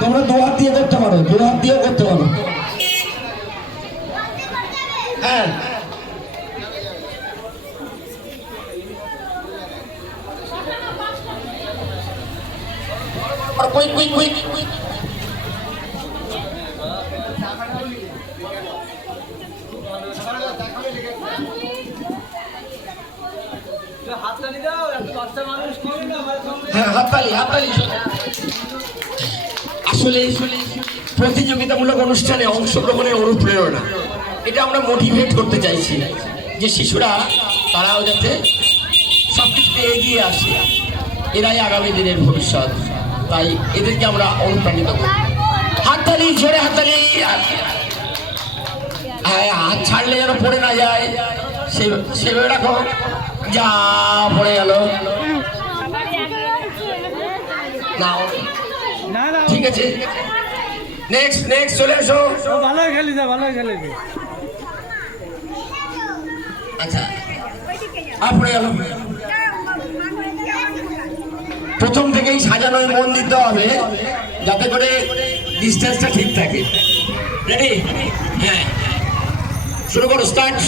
তোমরা দু হাত দিয়ে করতে পারো, দু হাত দিয়ে করতে পারো। হ্যাঁ কুইক কুইক কুইক কুইক। হ্যাঁ হাততালি হাততালি। আসলে প্রতিযোগিতামূলক অনুষ্ঠানে অংশগ্রহণের অনুপ্রেরণা, এটা আমরা মোটিভেট করতে চাইছি যে শিশুরা তারাও যাতে সব কিছুতে এগিয়ে আসে, এরাই আগামী দিনের ভবিষ্যৎ। তাই এদেরকে আমরা অনুপ্রাণিত করি। হাততালি, জোরে হাততালি। হাত ছাড়লে যেন পড়ে না যায়, সেভাবে রাখো। যা পড়ে গেল না, ঠিক আছে। নেক্সট নেক্সট চলে এসো। ভালো খেলি যা, ভালো খেলি। আচ্ছা পড়ে গেল। প্রথম থেকেই সাজানোয় মন দিতে হবে যাতে করে ডিস্টেন্সটা ঠিক থাকে। রেডি? হ্যাঁ শুরু করো, স্টার্ট।